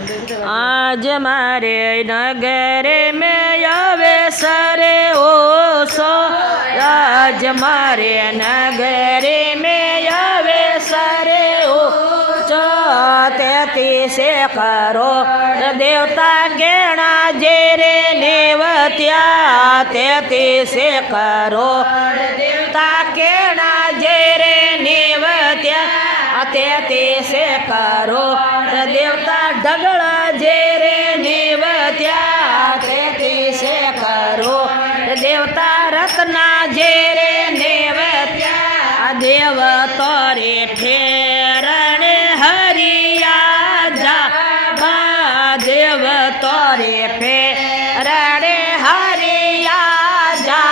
आज मारे नगरे में अवसरे ओ सो आज मारे नगरे में अवसरे ओ तेती से करो देवता गेणा जेरे नेवत्या तेती से करो देवता गेणा जेरे नेवत्या तेती से करो देवता डगड़ा जेरे नेवत्या तेती से करो देवता रत्ना जेरे नेवत्या देव तोरे फेरण हरिया जा देव तोरे फेरण हरिया जा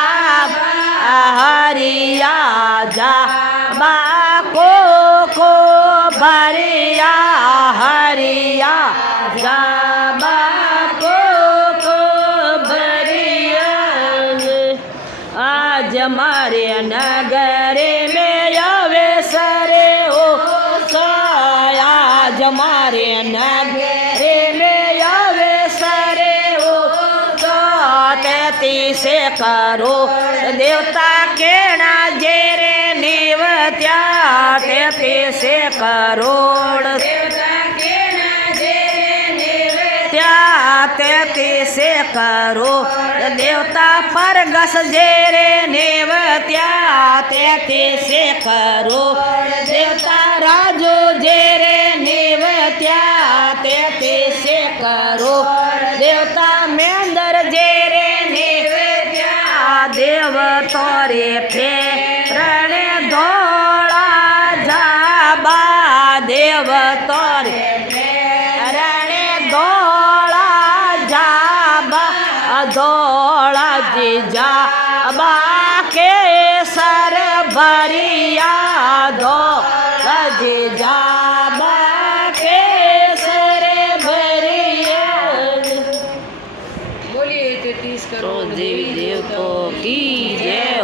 हरिया जा को भरिया हरिया जा को भरिया आज हमारे नगरे में अवसरे हो आज हमारे नगरे में अवसरे हो तेती से करो देवता के ना जेरे नेवत्या तेती से करोड़ देवता के ना जेरे नेवत्या तेती से करो देवता परगस जेरे नेवत्या तेती से करो देवता राजो जेरे नेवत्या तेती से करो देवता मेंदर जेरे नेवत्या देव तोरे फेरण धोला जाबा देव तोरे फेरण धोला जाबा धोला जी जाबा के सर भरिया धोला जी जाबा के सर भरिया। बोलिए 33 करोड़ देवी देवताओं की जय।